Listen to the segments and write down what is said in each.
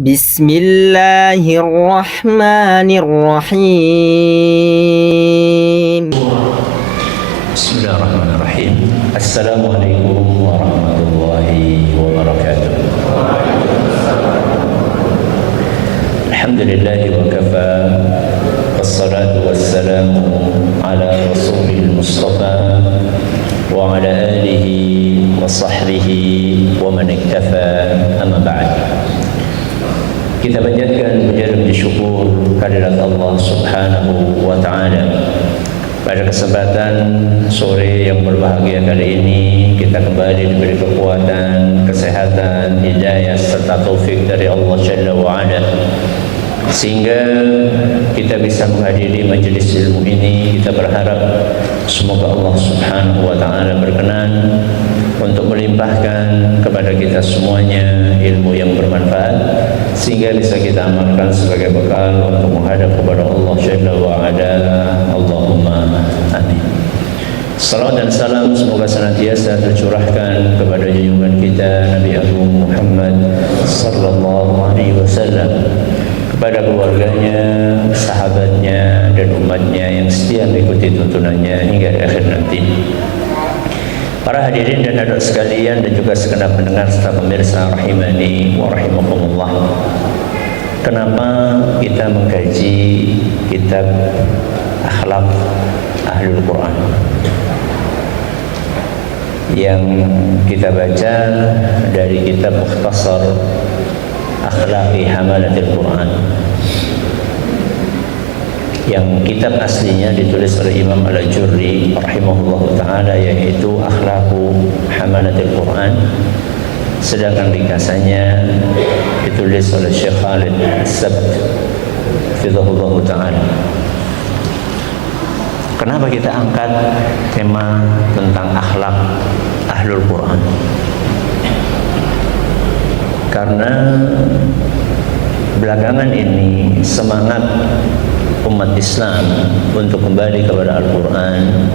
Bismillahirrahmanirrahim. Bismillahirrahmanirrahim. Assalamualaikum warahmatullahi wabarakatuh. Alhamdulillahi wa kafa. Wassalatu wassalamu ala rasulil mustafa wa ala alihi wa sahbihi wa man iktafa, amma ba'd. Kita panjatkan puja dan syukur kehadirat Allah Subhanahu wa taala. Pada kesempatan sore yang berbahagia kali ini, kita kembali diberi kekuatan, kesehatan, hidayah serta taufik dari Allah Jalla wa Ala, sehingga kita bisa menghadiri majelis ilmu ini. Kita berharap semoga Allah Subhanahu wa taala berkenan untuk melimpahkan kepada kita semuanya ilmu yang bermanfaat, sehingga bisa kita amalkan sebagai bekal untuk menghadap kepada Allah Jalla wa Ala. Allahumma amin. Salawat dan salam semoga senantiasa tercurahkan kepada junjungan kita Nabi Agung Muhammad sallallahu alaihi wasallam, kepada keluarganya, sahabatnya, dan umatnya yang setia mengikuti tuntunannya hingga akhir nanti. Para hadirin dan hadirat sekalian, dan juga segenap pendengar serta pemirsa rahimani wa rahimakumullah. Kenapa kita mengkaji kitab Akhlak Ahlul Quran? Yang kita baca dari kitab Mukhtasar Akhlaqi Hamalatil Quran, yang kitab aslinya ditulis oleh Imam Al-Ajurri rahimahullah ta'ala, yaitu Akhlaqu Hamalatil Quran, sedangkan ringkasannya ditulis oleh Syekh Khalid As-Sabt hafizahullah ta'ala. Kenapa kita angkat tema tentang akhlak Ahlul Quran? Karena belakangan ini semangat umat Islam untuk kembali kepada Al-Quran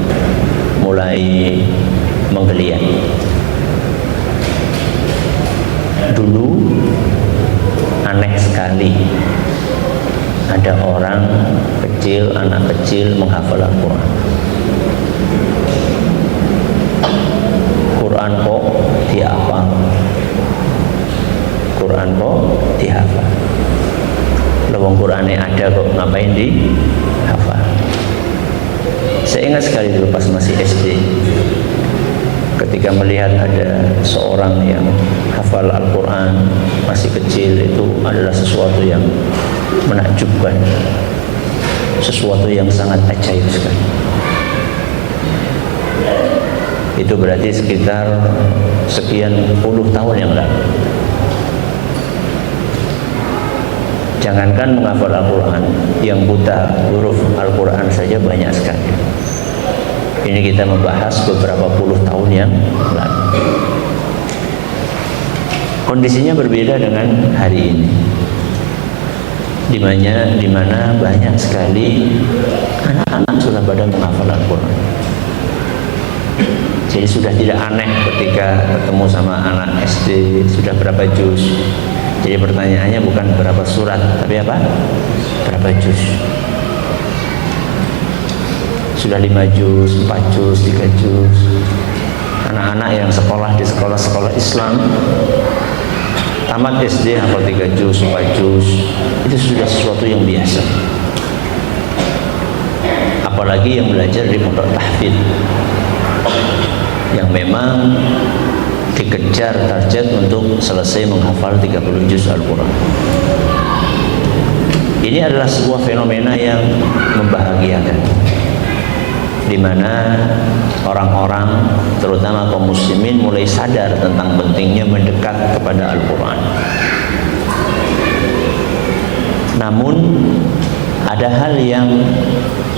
mulai menggeliat. Dulu aneh sekali ada orang kecil, anak kecil menghafal Al-Quran. Quran kok dihafal, Quran kok dihafal. Lawang Qurannya ada kok, ngapain dihafal? Saya ingat sekali dulu pas masih SD, ketika melihat ada seorang yang hafal Al-Quran masih kecil, itu adalah sesuatu yang menakjubkan, sesuatu yang sangat ajaib sekali. Itu berarti sekitar sekian puluh tahun yang lalu. Jangankan menghafal Al-Quran, yang buta huruf Al-Quran saja banyak sekali. Ini kita membahas beberapa puluh tahun yang lalu. Kondisinya berbeda dengan hari ini, di mana banyak sekali anak-anak sudah pada menghafal Al-Quran. Jadi sudah tidak aneh ketika ketemu sama anak SD sudah berapa juz. Jadi pertanyaannya bukan berapa surat, tapi apa? Berapa juz? Sudah 5 juz, 4 juz, 3 juz. Anak-anak yang sekolah di sekolah-sekolah Islam, tamat SD hafal 3 juz, 4 juz, itu sudah sesuatu yang biasa. Apalagi yang belajar di pondok tahfidz, yang memang dikejar target untuk selesai menghafal 30 juz Al-Quran. Ini adalah sebuah fenomena yang membahagiakan, di mana orang-orang, terutama kaum muslimin, mulai sadar tentang pentingnya mendekat kepada Al-Quran. Namun ada hal yang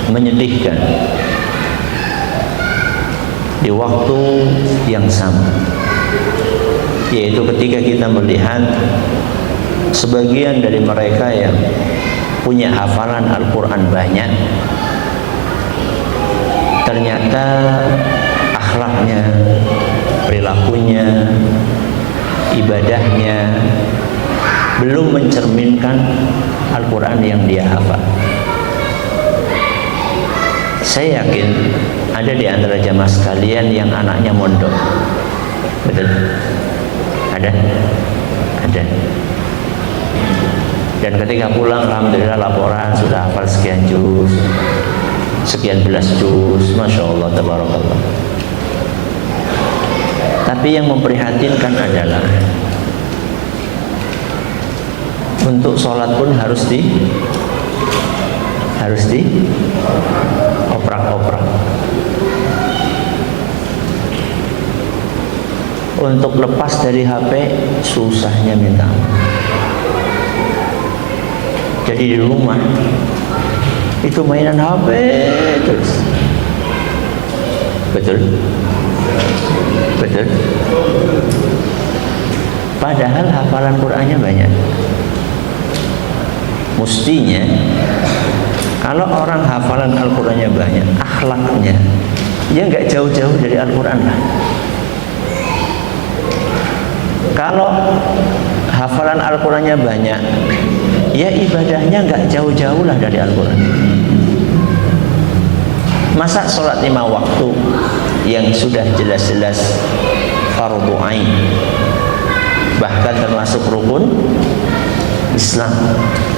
menyedihkan di waktu yang sama, yaitu ketika kita melihat sebagian dari mereka yang punya hafalan Al-Quran banyak, ternyata akhlaknya, perilakunya, ibadahnya belum mencerminkan Al-Quran yang dia hafal. Saya yakin ada di antara jamaah sekalian yang anaknya mondok. Betul? Ada? Ada. Dan ketika pulang, alhamdulillah laporan sudah hafal sekian juz, sekian belas juz, masya Allah, tabarakallah. Tapi yang memprihatinkan adalah untuk sholat pun harus oprak-oprak. Untuk lepas dari HP susahnya minta ampun. Jadi di rumah itu mainan HP terus. Betul? Betul? Padahal hafalan Qur'annya banyak. Mestinya kalau orang hafalan Al-Qur'annya banyak, akhlaknya ya nggak jauh-jauh dari Al-Qur'an lah. Kalau hafalan Al-Qur'annya banyak, ya ibadahnya nggak jauh-jauh lah dari Al-Qur'an. Masa sholat 5 waktu yang sudah jelas-jelas fardhu ain, bahkan termasuk rukun Islam,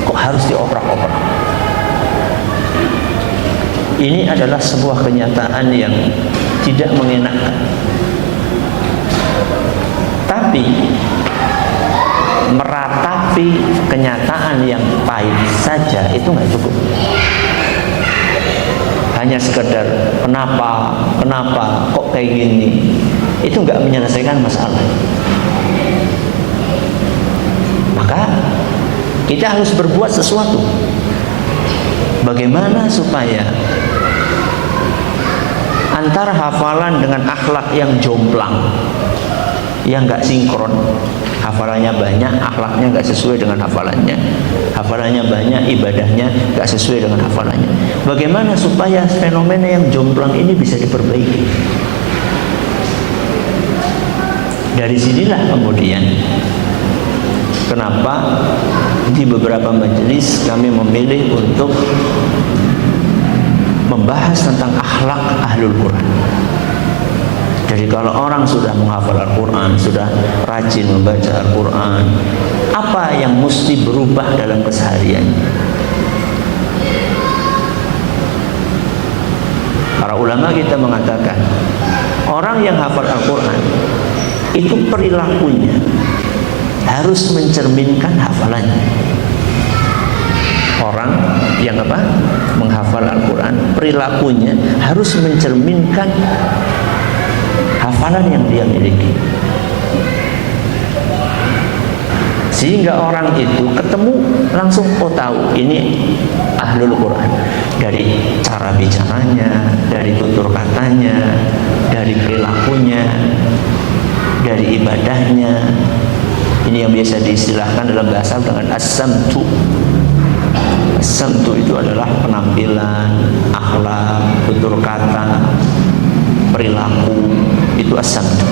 kok harus dioprak-oprak? Ini adalah sebuah kenyataan yang tidak mengenakan. Tapi meratapi kenyataan yang pahit saja itu nggak cukup. Hanya sekedar kenapa kok kayak gini, itu nggak menyelesaikan masalah. Maka kita harus berbuat sesuatu. Bagaimana supaya antara hafalan dengan akhlak yang jomplang, yang nggak sinkron, hafalannya banyak, akhlaknya nggak sesuai dengan hafalannya, hafalannya banyak, ibadahnya nggak sesuai dengan hafalannya. Bagaimana supaya fenomena yang jomplang ini bisa diperbaiki? Dari sinilah kemudian kenapa di beberapa majelis kami memilih untuk membahas tentang akhlak ahlul Quran. Jadi kalau orang sudah menghafal Al-Quran, sudah rajin membaca Al-Quran, apa yang mesti berubah dalam kesehariannya? Para ulama kita mengatakan, orang yang hafal Al-Quran itu perilakunya harus mencerminkan hafalannya. Orang yang menghafal Al-Quran, perilakunya harus mencerminkan hafalan yang dia miliki. Sehingga orang itu ketemu langsung tahu ini ahlul Quran dari cara bicaranya, dari tutur katanya, dari perilakunya, dari ibadahnya. Ini yang biasa diistilahkan dalam bahasa dengan as-samtu. As-samtu itu adalah penampilan, akhlak, tutur kata, perilaku, itu as-samtu.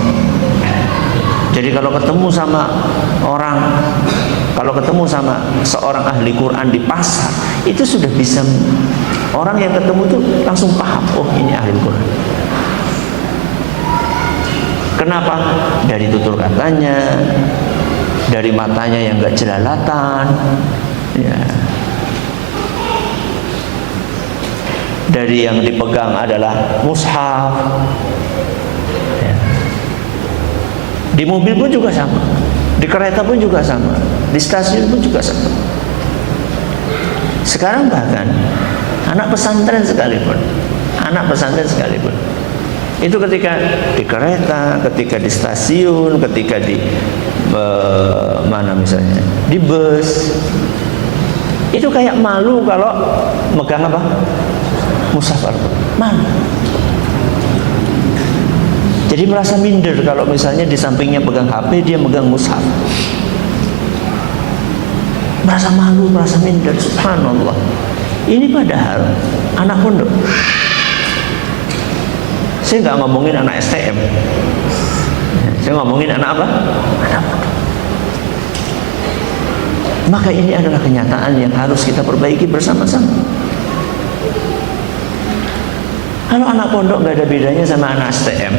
Jadi kalau ketemu sama orang, kalau ketemu sama seorang ahli Quran di pasar, itu sudah bisa, orang yang ketemu itu langsung paham, oh ini ahli Quran. Kenapa? Dari tutur katanya, dari matanya yang gak jelalatan, ya. Dari yang dipegang adalah mushaf, ya. Di mobil pun juga sama, di kereta pun juga sama, di stasiun pun juga sama. Sekarang bahkan anak pesantren sekalipun, itu ketika di kereta, ketika di stasiun, ketika di mana misalnya di bus, itu kayak malu kalau megang mushaf Al-Quran, malu. Jadi merasa minder kalau misalnya di sampingnya pegang HP, dia megang mushaf, merasa malu, merasa minder. Subhanallah. Ini padahal anak pondok. Saya nggak ngomongin anak STM, saya ngomongin anak apa? Anak pondok. Maka ini adalah kenyataan yang harus kita perbaiki bersama-sama. Kalau anak pondok nggak ada bedanya sama anak STM,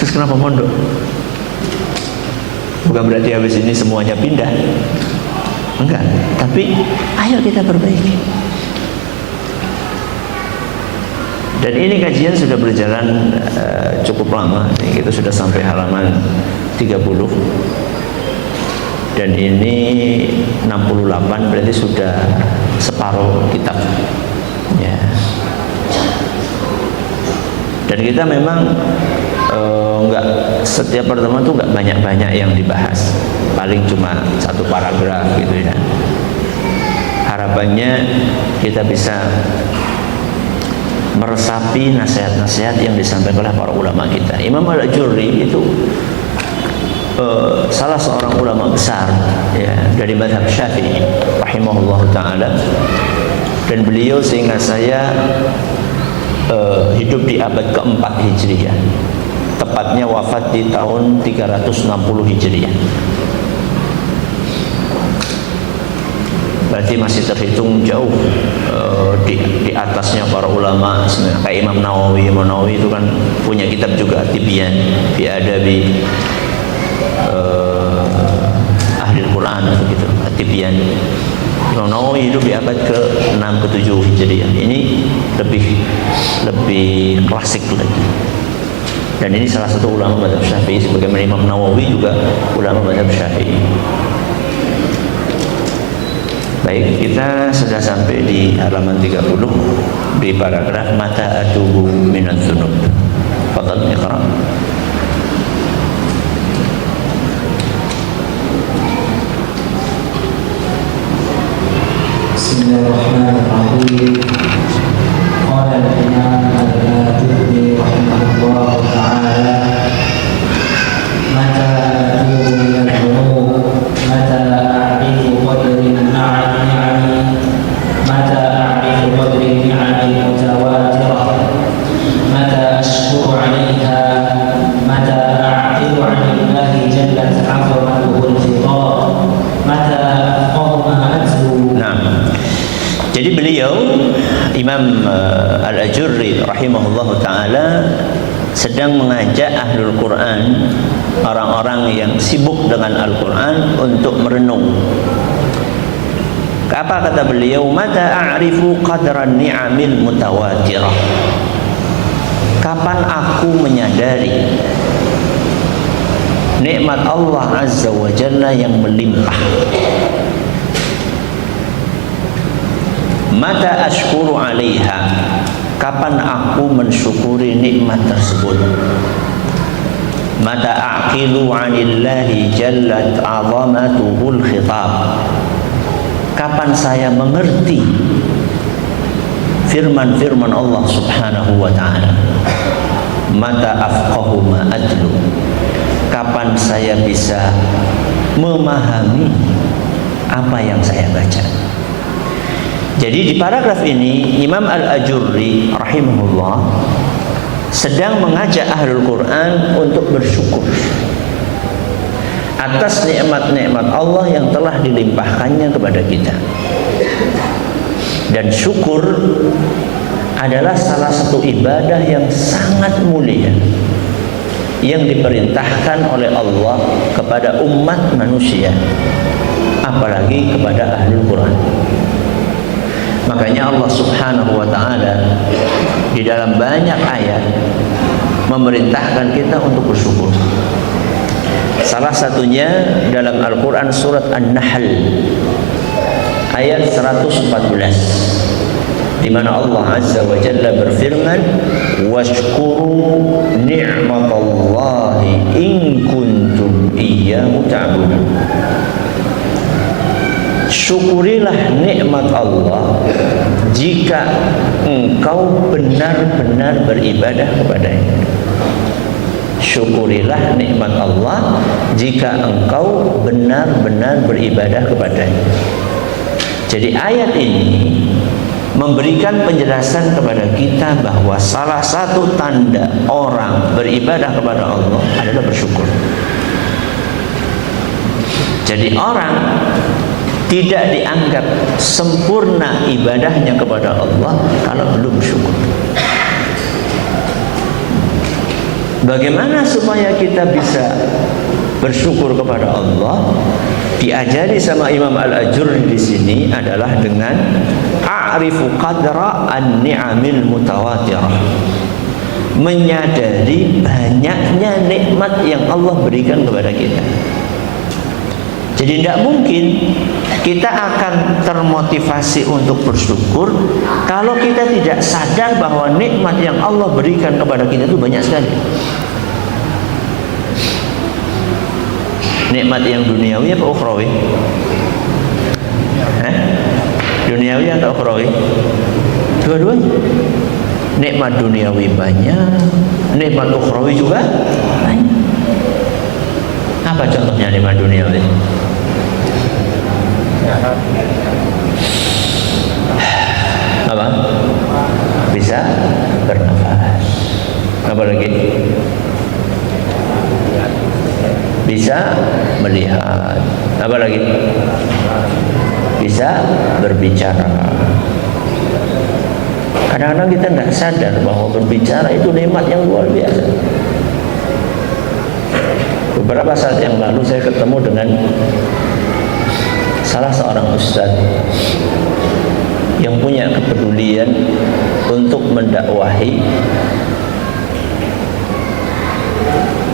terus kenapa pondok? Bukan berarti habis ini semuanya pindah, enggak. Tapi ayo kita perbaiki. Dan ini kajian sudah berjalan cukup lama. Kita sudah sampai halaman 30. Dan ini 68, berarti sudah separuh kitab. Ya. Dan kita memang enggak, setiap pertemuan tuh enggak banyak-banyak yang dibahas. Paling cuma satu paragraf gitu ya. Harapannya kita bisa meresapi nasihat-nasihat yang disampaikan oleh para ulama kita. Imam Al-Ajurri itu salah seorang ulama besar ya, dari mazhab Syafi'i rahimahullah ta'ala, dan beliau sehingga saya hidup di abad keempat Hijriyah, tepatnya wafat di tahun 360 Hijriyah. Berarti masih terhitung jauh di atasnya para ulama sebenarnya. Kayak Imam Nawawi itu kan punya kitab juga, Tibyan fi Adabi Ahli Al-Quran begitu, Tibyan. Imam Nawawi hidup di abad ke-6 ke-7 Hijriah. Ini lebih klasik lagi. Dan ini salah satu ulama mazhab Syafi'i, sebagaimana Imam Nawawi juga ulama mazhab Syafi'i. Baik, kita sudah sampai di halaman 30 di paragraf mata atubu minadz dzunub. Fadhal iqra. Bismillahirrahmanirrahim. Qala al-imam al-Ajurri rahimahullah ta'ala, mata atubu minadz dzunub, mata a'rifu qadri an-ni'ami, mata a'rifu qadri an-ni'ami mutawatirah, mata ashkuru 'alayha, mata a'qilu 'anillahi jallat 'azamatuhu al-khitab, mata afqahu ma atlu. Jadi beliau Imam Al-Ajurri rahimahullah ta'ala sedang mengajak ahlul Quran, orang-orang yang sibuk dengan Al-Quran, untuk merenung. Apa kata beliau? Mata a'rifu qadran ni'amil mutawatirah. Kapan aku menyadari nikmat Allah Azza wa Jalla yang melimpah? Mata ashkuru 'alaiha. Kapan aku mensyukuri nikmat tersebut? Mata a'qilu 'anillahi jallat 'azamatuhul khitab. Kapan saya mengerti firman-firman Allah Subhanahu wa ta'ala? Mata afqahu ma adlu. Kapan saya bisa memahami apa yang saya baca? Jadi di paragraf ini Imam Al-Ajurri rahimahullah sedang mengajak ahlul Quran untuk bersyukur atas nikmat-nikmat Allah yang telah dilimpahkannya kepada kita. Dan syukur adalah salah satu ibadah yang sangat mulia yang diperintahkan oleh Allah kepada umat manusia, apalagi kepada ahlul Quran. Makanya Allah Subhanahu wa ta'ala di dalam banyak ayat memerintahkan kita untuk bersyukur. Salah satunya dalam Al-Quran surat An-Nahl ayat 114, di mana Allah Azza wa Jalla berfirman, washkuru ni'matallahi in kuntum iyyahu ta'budun. Syukurilah nikmat Allah jika engkau benar-benar beribadah kepadanya. Syukurilah nikmat Allah jika engkau benar-benar beribadah kepadanya. Jadi ayat ini memberikan penjelasan kepada kita bahwa salah satu tanda orang beribadah kepada Allah adalah bersyukur. Jadi orang tidak dianggap sempurna ibadahnya kepada Allah kalau belum syukur. Bagaimana supaya kita bisa bersyukur kepada Allah? Diajari sama Imam Al-Ajurri di sini adalah dengan a'rifu qadra an-ni'amil mutawatirah. Menyadari banyaknya nikmat yang Allah berikan kepada kita. Jadi tidak mungkin kita akan termotivasi untuk bersyukur kalau kita tidak sadar bahwa nikmat yang Allah berikan kepada kita itu banyak sekali. Nikmat yang duniawi apa ukhrawi? Duniawi atau ukhrawi? Dua-duanya. Nikmat duniawi banyak, nikmat ukhrawi juga banyak. Apa contohnya nikmat duniawi? Apa? Bisa bernafas. Apa lagi? Bisa melihat. Apa lagi? Bisa berbicara. Kadang-kadang kita tidak sadar bahwa berbicara itu nikmat yang luar biasa. Beberapa saat yang lalu saya ketemu dengan salah seorang ustaz yang punya kepedulian untuk mendakwahi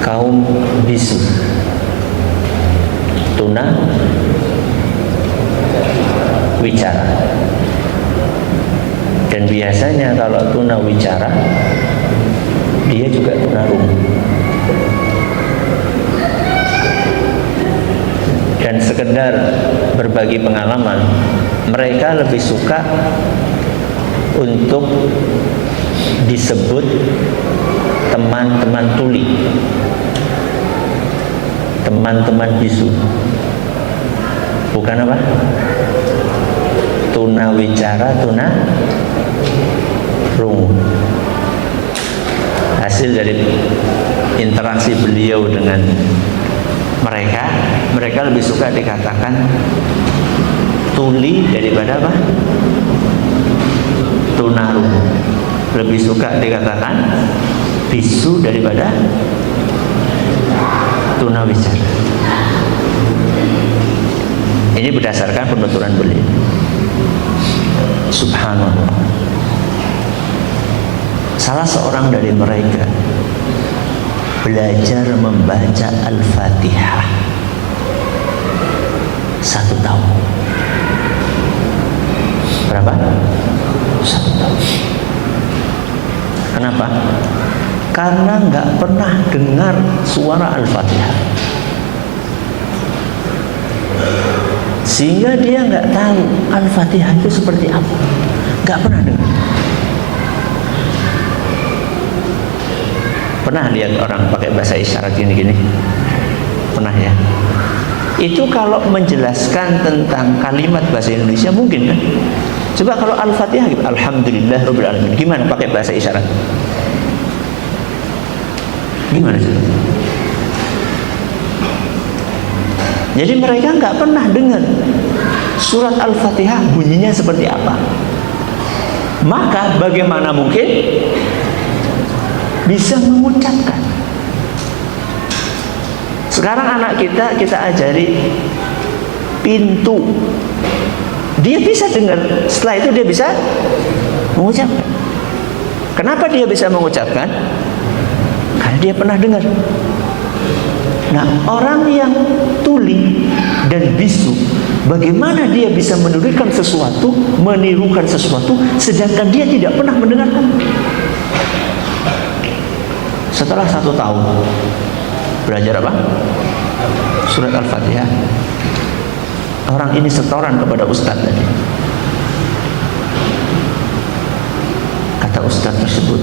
kaum bisu, tuna wicara. Dan biasanya kalau tuna wicara, dia juga tunarungu. Dan sekedar berbagi pengalaman, mereka lebih suka untuk disebut teman-teman tuli, teman-teman bisu. Bukan apa? Tuna wicara, tuna rungu. Hasil dari interaksi beliau dengan mereka lebih suka dikatakan tuli daripada apa? Tunarungu. Lebih suka dikatakan bisu daripada tunawicara. Ini berdasarkan penuturan beliau. Subhanallah. Salah seorang dari mereka belajar membaca Al-Fatihah 1 tahun. Berapa? 1 tahun. Kenapa? Karena nggak pernah dengar suara Al-Fatihah, sehingga dia nggak tahu Al-Fatihah itu seperti apa. Nggak pernah dengar. Pernah lihat orang pakai bahasa isyarat gini-gini? Pernah ya? Itu kalau menjelaskan tentang kalimat bahasa Indonesia mungkin kan? Coba kalau Al-Fatihah gitu, Alhamdulillahirabbil alamin. Gimana pakai bahasa isyarat? Gimana sih? Jadi mereka nggak pernah dengar surat Al-Fatihah bunyinya seperti apa. Maka bagaimana mungkin bisa mengucapkan? Sekarang anak kita ajari pintu, dia bisa dengar, setelah itu dia bisa mengucapkan. Kenapa dia bisa mengucapkan? Karena dia pernah dengar. Nah, orang yang tuli dan bisu, bagaimana dia bisa menirukan sesuatu, sedangkan dia tidak pernah mendengarkan? Setelah 1 tahun belajar apa? Surat Al-Fatihah. Orang ini setoran kepada ustaz tadi. Kata ustaz tersebut,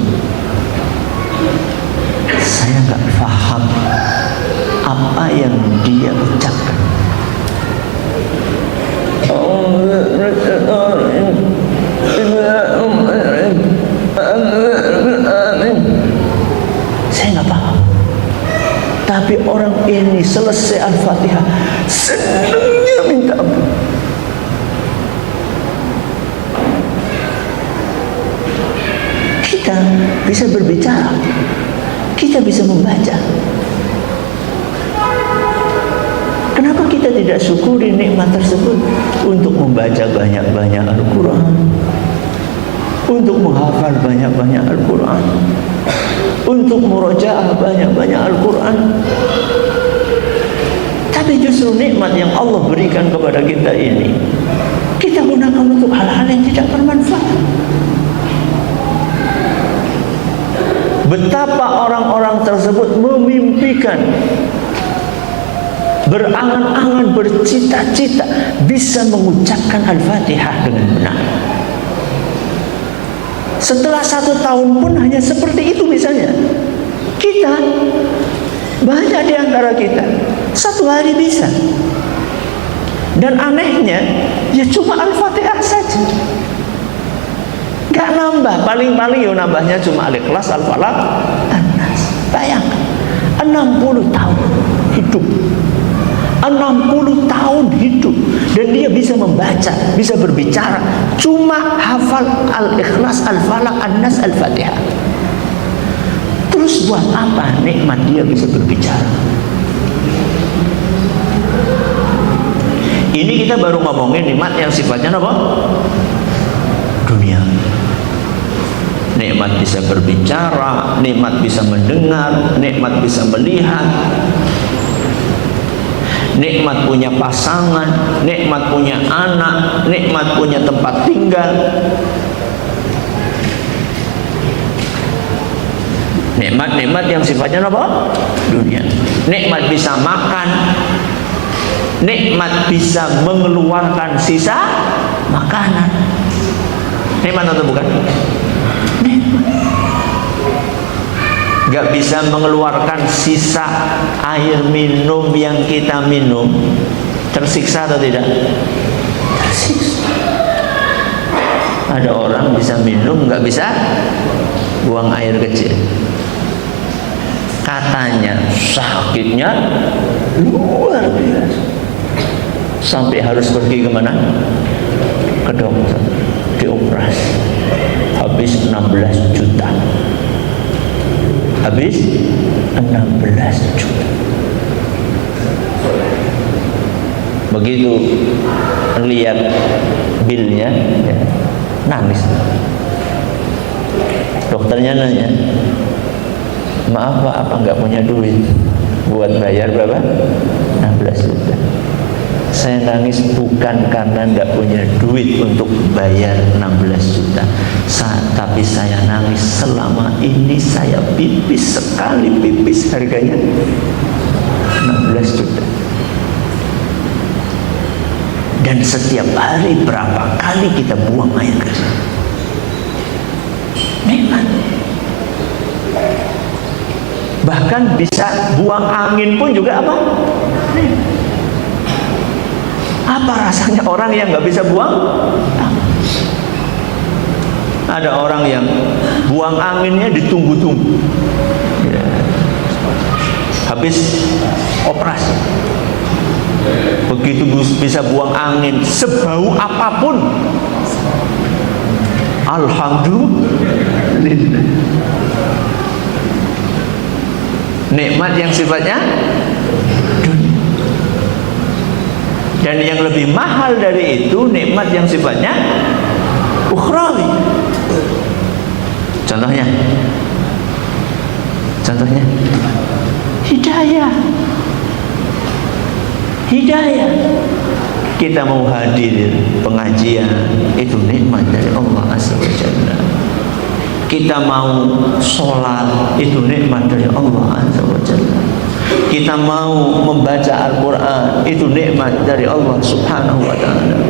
saya nggak paham apa yang dia ucapkan. Saya nggak paham. Tapi orang ini selesai Al-Fatihah senangnya minta ampun. Kita bisa berbicara, kita bisa membaca. Kenapa kita tidak syukuri nikmat tersebut? Untuk membaca banyak-banyak Al-Quran, untuk menghafal banyak-banyak Al-Quran, untuk murojaah banyak-banyak Al-Quran. Tapi justru nikmat yang Allah berikan kepada kita ini, kita gunakan untuk hal-hal yang tidak bermanfaat. Betapa orang-orang tersebut memimpikan, berangan-angan, bercita-cita bisa mengucapkan Al-Fatihah dengan benar. Setelah 1 tahun pun hanya seperti itu misalnya. Kita, banyak di antara kita 1 hari bisa. Dan anehnya, ya cuma Al-Fatihah saja, gak nambah. Paling-paling ya nambahnya cuma Al-Ikhlas, Al-Falaq, An-Nas. Bayangkan 60 tahun hidup, 60 tahun hidup, dan dia bisa membaca, bisa berbicara, cuma hafal Al-Ikhlas, Al-Falaq, An-Nas, Al-Fatihah. Terus buat apa nikmat dia bisa berbicara? Ini kita baru ngomongin nikmat yang sifatnya apa? Dunia. Nikmat bisa berbicara, nikmat bisa mendengar, nikmat bisa melihat, nikmat punya pasangan, nikmat punya anak, nikmat punya tempat tinggal. Nikmat-nikmat yang sifatnya apa? Dunia. Nikmat bisa makan, nikmat bisa mengeluarkan sisa makanan. Nikmat atau bukan? Nikmat. Gak bisa mengeluarkan sisa air minum yang kita minum. Tersiksa atau tidak? Tersiksa. Ada orang bisa minum, gak bisa buang air kecil. Katanya sakitnya luar biasa, sampai harus pergi kemana? Ke dokter, dioperasi, habis 16 juta. Habis 16 juta. Begitu lihat bilnya, ya, nangis. Dokternya nanya, maaf Pak, apa nggak punya duit buat bayar berapa? 16 juta. Saya nangis bukan karena nggak punya duit untuk bayar 16 juta, tapi saya nangis selama ini saya pipis, sekali pipis harganya 16 juta. Dan setiap hari berapa kali kita buang air kecil. Nikmat. Bahkan bisa buang angin pun juga apa? Apa rasanya orang yang nggak bisa buang? Ada orang yang buang anginnya ditunggu-tunggu, ya. Habis operasi, begitu bisa buang angin sebau apapun, alhamdulillah. Nikmat yang sifatnya dunia. Dan yang lebih mahal dari itu nikmat yang sifatnya ukhrawi. Contohnya hidayah. Hidayah. Kita mau hadir pengajian, itu nikmat dari Allah Azza wa Jalla. Kita mau sholat, itu nikmat dari Allah Azza wa Jalla. Kita mau membaca Al-Quran, itu nikmat dari Allah Subhanahu wa Ta'ala.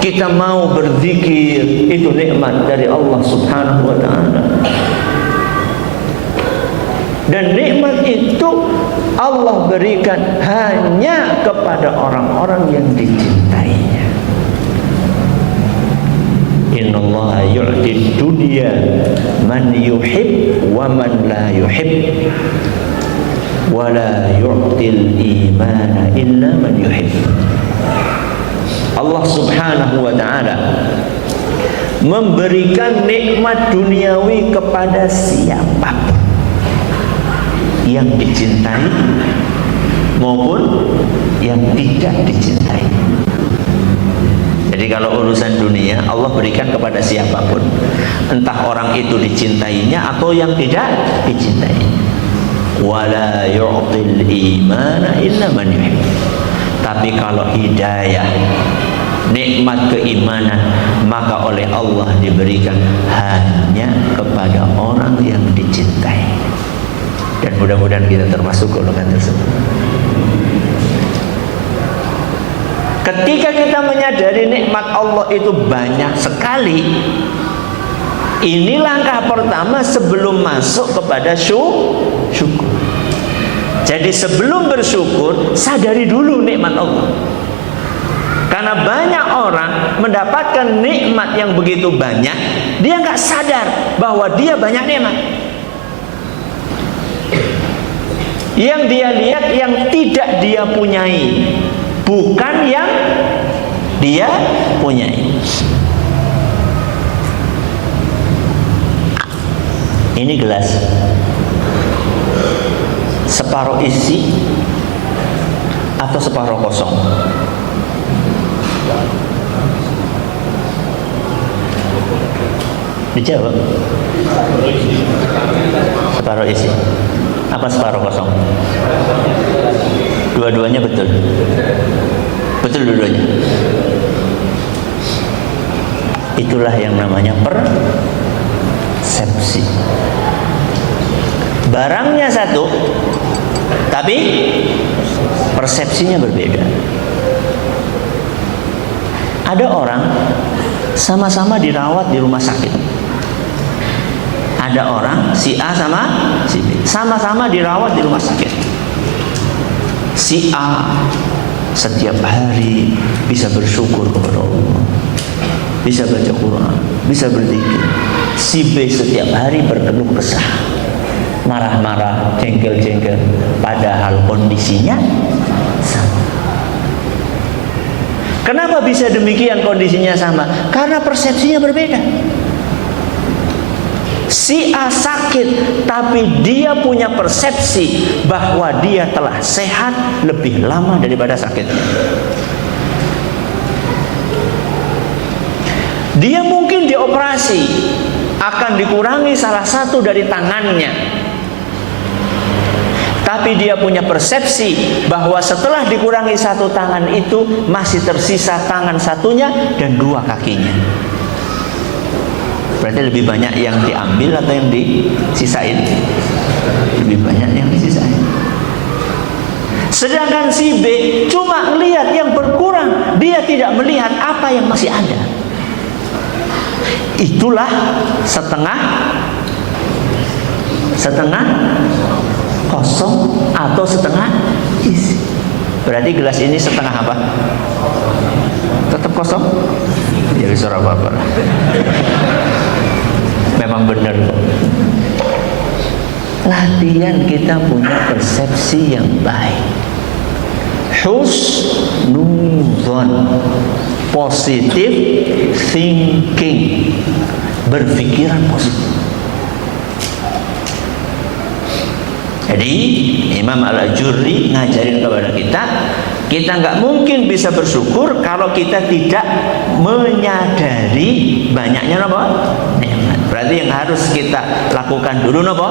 Kita mau berzikir, itu nikmat dari Allah Subhanahu wa Ta'ala. Dan nikmat itu Allah berikan hanya kepada orang-orang yang dicintainya. Innallaha yu'ti dunya man yuhib wa man la yuhib, wa la yu'til imana illa man yuhib. Allah Subhanahu wa ta'ala memberikan nikmat duniawi kepada siapapun yang dicintai maupun yang tidak dicintai. Jadi kalau urusan dunia Allah berikan kepada siapapun, entah orang itu dicintainya atau yang tidak dicintai. Wala yu'til imana illa man yuhib. Tapi kalau hidayah, nikmat keimanan, maka oleh Allah diberikan hanya kepada orang yang dicintai. Dan mudah-mudahan kita termasuk golongan tersebut. Ketika kita menyadari nikmat Allah itu banyak sekali, ini langkah pertama sebelum masuk kepada syukur. Jadi sebelum bersyukur, sadari dulu nikmat Allah. Karena banyak orang mendapatkan nikmat yang begitu banyak, dia nggak sadar bahwa dia banyak nikmat. Yang dia lihat yang tidak dia punyai, bukan yang dia punyai. Ini gelas separuh isi atau separuh kosong? Dijawab. Separuh isi. Apa separuh kosong? Dua-duanya betul. Betul dua-duanya. Itulah yang namanya persepsi. Barangnya satu, tapi persepsinya berbeda. Ada orang sama-sama dirawat di rumah sakit. Ada orang si A sama si B sama-sama dirawat di rumah sakit. Si A setiap hari bisa bersyukur kepada Allah, bisa baca Quran, bisa berzikir. Si B setiap hari berkeluh kesah, marah-marah, jengkel-jengkel, padahal kondisinya sama. Kenapa bisa demikian kondisinya sama? Karena persepsinya berbeda. Si A sakit, tapi dia punya persepsi bahwa dia telah sehat lebih lama daripada sakitnya. Dia mungkin dioperasi, akan dikurangi salah satu dari tangannya, tapi dia punya persepsi bahwa setelah dikurangi satu tangan itu masih tersisa tangan satunya dan dua kakinya. Berarti lebih banyak yang diambil atau yang disisain? Lebih banyak yang disisain. Sedangkan si B cuma melihat yang berkurang, dia tidak melihat apa yang masih ada. Itulah setengah kosong atau setengah isi. Berarti gelas ini setengah apa? Tetap kosong? Ya bisa apa-apa. Memang benar kok. Latihan kita punya persepsi yang baik. Husnuzon, positive thinking, berpikiran positif. Jadi Imam Al-Ajurri ngajarin kepada kita nggak mungkin bisa bersyukur kalau kita tidak menyadari banyaknya apa? Nikmat. Berarti yang harus kita lakukan dulu apa?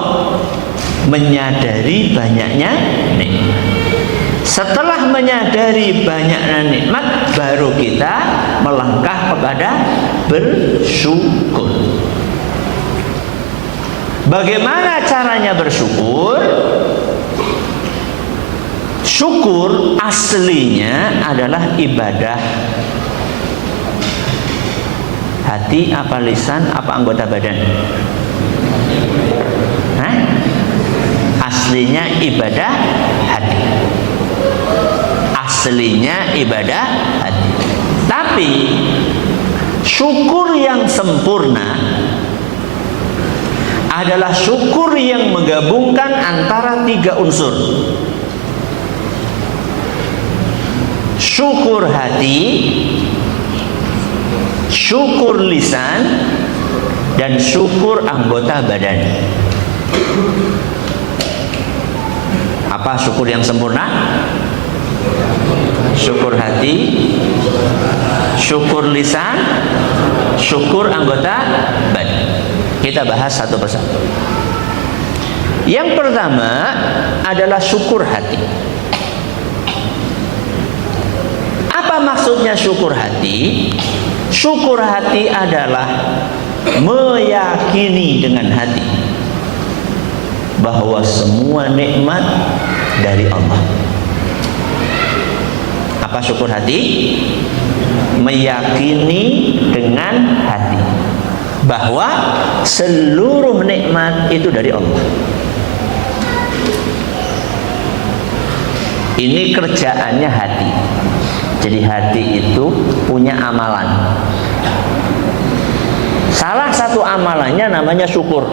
Menyadari banyaknya nikmat. Setelah menyadari banyaknya nikmat, baru kita melangkah kepada bersyukur. Bagaimana caranya bersyukur? Syukur aslinya adalah ibadah. Hati apa lisan apa anggota badan? Aslinya ibadah hati. Aslinya ibadah hati. Tapi syukur yang sempurna adalah syukur yang menggabungkan antara tiga unsur. syukur hati, syukur lisan, dan syukur anggota badan. Apa syukur yang sempurna? Syukur hati, syukur lisan, syukur anggota badan. Kita bahas satu persatu. Yang pertama adalah syukur hati. Apa maksudnya syukur hati? Syukur hati adalah meyakini dengan hati bahwa semua nikmat dari Allah. Apa syukur hati? Meyakini dengan hati bahwa seluruh nikmat itu dari Allah. Ini kerjaannya hati. Jadi hati itu punya amalan. Salah satu amalannya namanya syukur.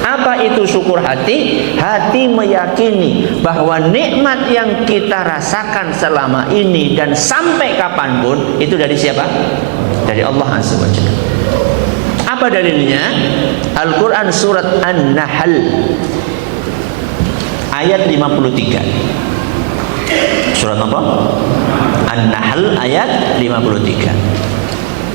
Apa itu syukur hati? Hati meyakini bahwa nikmat yang kita rasakan selama ini dan sampai kapanpun itu dari siapa? Dari Allah Azza wa Jalla. Apa dalilnya? Al-Quran surat An-Nahl ayat 53. Surat apa? An-Nahl ayat 53.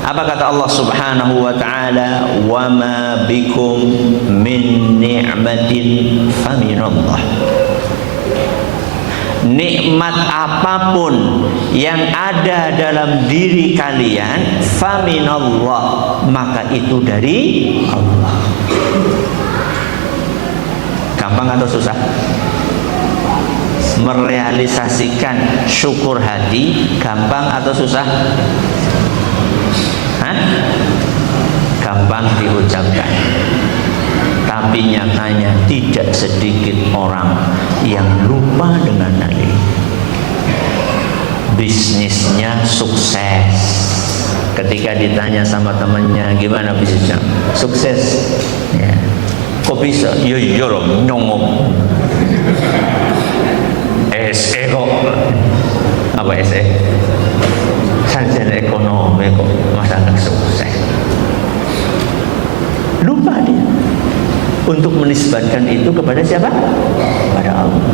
Apa kata Allah Subhanahu wa taala? Wa ma bikum min ni'matin faminallah. Nikmat apapun yang ada dalam diri kalian, faminallah, maka itu dari Allah. Gampang atau susah? Merealisasikan syukur hati gampang atau susah? Hah? Gampang diucapkan, tapi nyatanya tidak sedikit orang yang lupa dengan hal ini. Bisnisnya sukses, ketika ditanya sama temannya, gimana bisnisnya? Sukses. Ya. Kok bisa? Ya iya loh, nyongok. SE kok. Apa SE? Sarjana ekonomi kok masa nggak sukses. Lupa dia untuk menisbatkan itu kepada siapa? Pada Allah.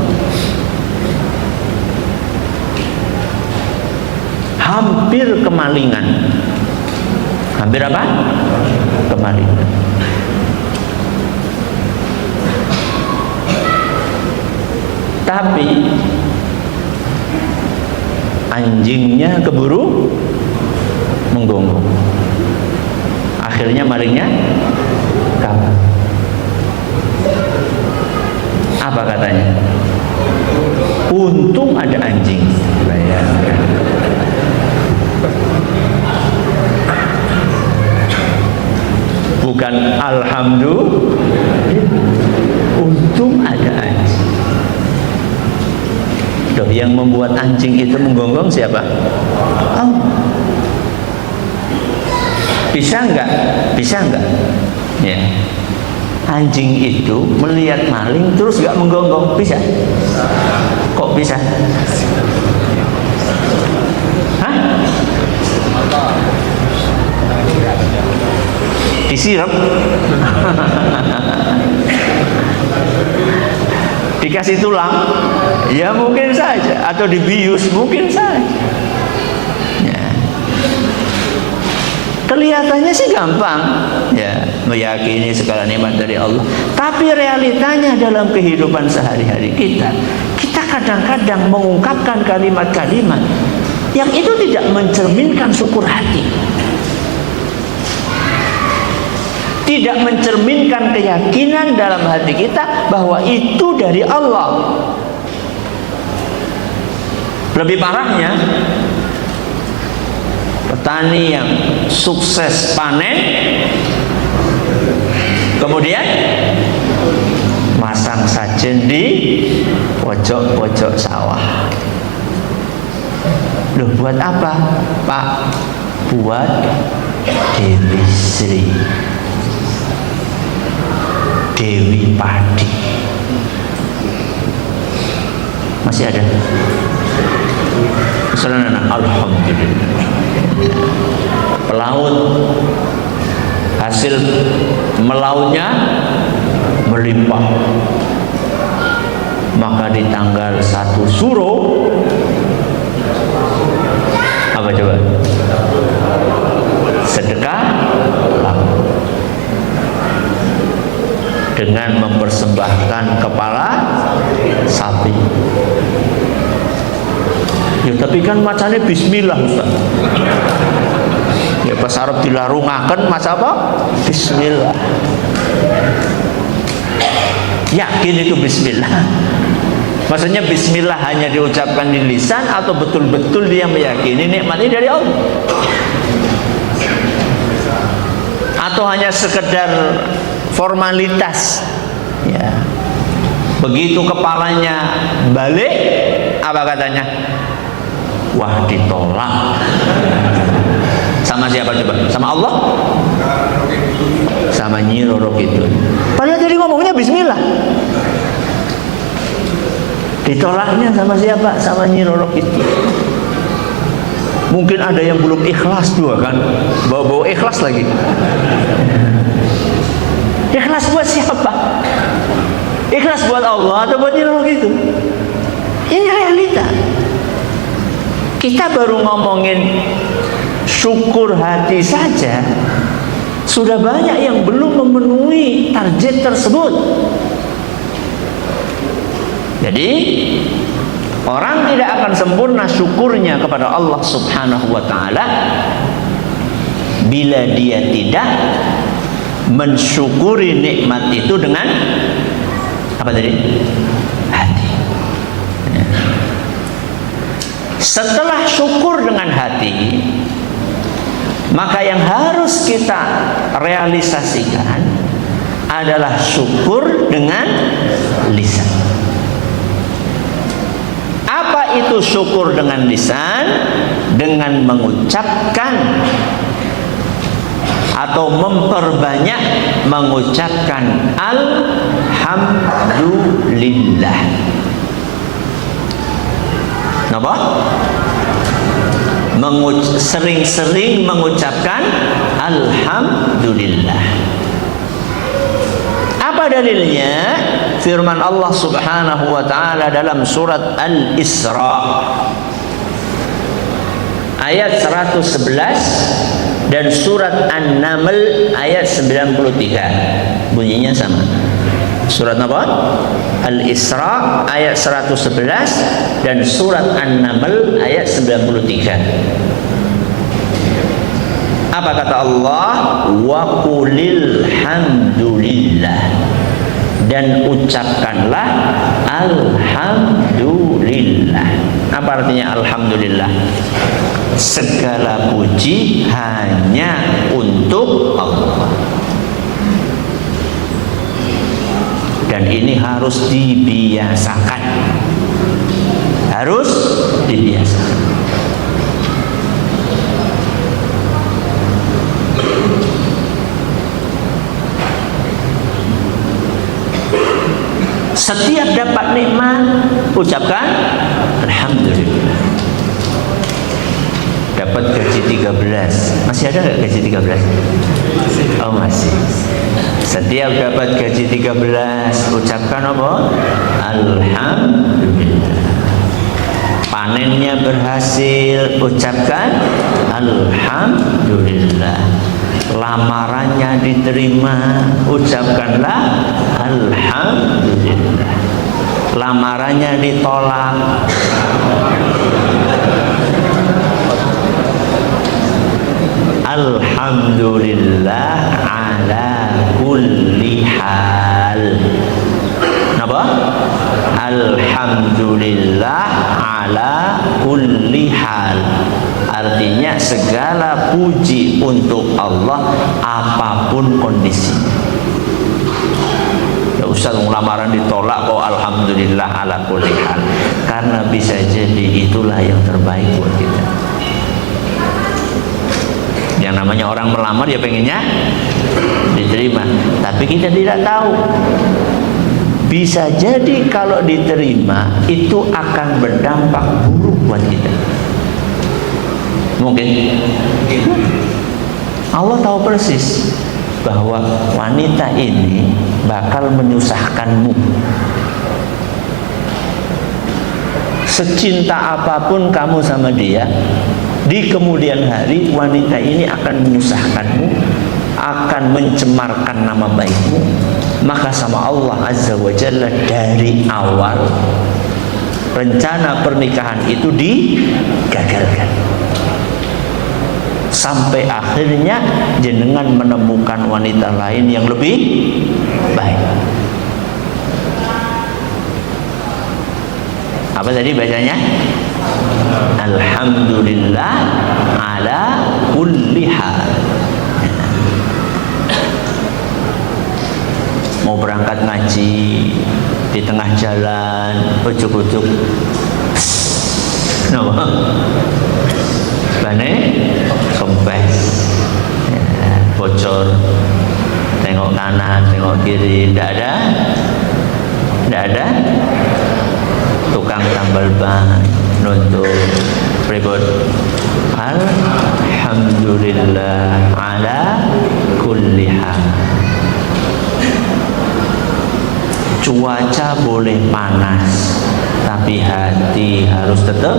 Hampir kemalingan. Hampir apa? Kemalingan. Tapi anjingnya keburu menggonggong. Akhirnya malingnya kabur. Apa katanya? Untung ada anjing. Bayangkan. Bukan alhamdulillah. Untung ada anjing. Loh, yang membuat anjing itu menggonggong siapa? Oh. Bisa enggak? Bisa enggak? Ya. Anjing itu melihat maling terus enggak menggonggong, bisa? Kok bisa? Hah? Disiram? Dikasih tulang? Ya mungkin saja. Atau dibius? Mungkin saja. Ya. Kelihatannya sih gampang, ya, meyakini segala nikmat dari Allah. Tapi realitanya dalam kehidupan sehari-hari kita kadang-kadang mengungkapkan kalimat-kalimat yang itu tidak mencerminkan syukur hati, tidak mencerminkan keyakinan dalam hati kita bahwa itu dari Allah. Lebih parahnya, petani yang sukses panen kemudian masang sajen di pojok-pojok sawah. Loh, buat apa, Pak? Buat Dewi Sri, Dewi Padi. Masih ada? Misalnya alhamdulillah. Pelaut hasil melautnya melimpah. Maka di tanggal 1 Suro apa coba? Sedekah laut dengan mempersembahkan kepala sapi. Ya tapi kan macamnya bismillah Ustaz. Ya pas Arab dilarungaken mas apa? Bismillah. Yakin itu bismillah. Maksudnya bismillah hanya diucapkan di lisan atau betul-betul dia meyakini nikmat ini dari Allah? Atau hanya sekedar formalitas? Ya. Begitu kepalanya balik, apa katanya? Wah, ditolak. Sama siapa coba? Sama Allah? Sama Nyi Roro Kidul. Padahal tadi ngomongnya bismillah. Ditolaknya sama siapa? Sama Nyi Roro Kidul. Mungkin ada yang belum ikhlas juga kan? Bawa-bawa ikhlas lagi. Ikhlas buat siapa? Ikhlas buat Allah atau buat Nyi Roro Kidul? Ini realita. Kita baru ngomongin syukur hati saja, sudah banyak yang belum memenuhi target tersebut. Jadi orang tidak akan sempurna syukurnya kepada Allah Subhanahu wa ta'ala bila dia tidak mensyukuri nikmat itu dengan apa tadi? Hati. Setelah syukur dengan hati, maka yang harus kita realisasikan adalah syukur dengan lisan. Apa itu syukur dengan lisan? Dengan mengucapkan atau memperbanyak mengucapkan alhamdulillah. Kenapa? Sering-sering mengucapkan alhamdulillah. Apa dalilnya? Firman Allah Subhanahu wa ta'ala dalam surat Al-Isra ayat 111 dan surat An-Naml ayat 93. Bunyinya sama. Surat apa? Al-Isra ayat 111 dan surat An-Naml ayat 93. Apa kata Allah? Wa qulil hamdulillah, dan ucapkanlah alhamdulillah. Apa artinya alhamdulillah? Segala puji hanya untuk Allah. Dan ini harus dibiasakan. Harus dibiasakan. Setiap dapat nikmat, ucapkan alhamdulillah. Dapat gaji 13. Masih ada nggak gaji 13? Oh masih. Setiap dapat gaji 13, ucapkan apa? Alhamdulillah. Panennya berhasil, ucapkan alhamdulillah. Lamarannya diterima, ucapkanlah alhamdulillah. Lamarannya ditolak, alhamdulillah ala kulli hal. Napa? Alhamdulillah ala kulli hal. Artinya segala puji untuk Allah apapun kondisinya. Ya Ustaz, lamaran ditolak kok alhamdulillah ala kulli hal. Karena bisa jadi itulah yang terbaik buat kita. Yang namanya orang melamar ya pengennya diterima, tapi kita tidak tahu. Bisa jadi kalau diterima itu akan berdampak buruk buat kita? Mungkin Allah tahu persis bahwa wanita ini bakal menyusahkanmu. Secinta apapun kamu sama dia, di kemudian hari wanita ini akan menyusahkanmu, akan mencemarkan nama baikmu. Maka sama Allah Azza wa Jalla dari awal rencana pernikahan itu digagalkan. Sampai akhirnya jenengan menemukan wanita lain yang lebih baik. Apa tadi bacanya? Alhamdulillah ala kulli hal. Mau berangkat ngaji, di tengah jalan ujuk-ujuk kenapa? Bane kempes ya, bocor, tengok kanan, tengok kiri, tidak ada tukang tambal ban nuntut ribut. Alhamdulillah ala kulli hal. Cuaca boleh panas, tapi hati harus tetap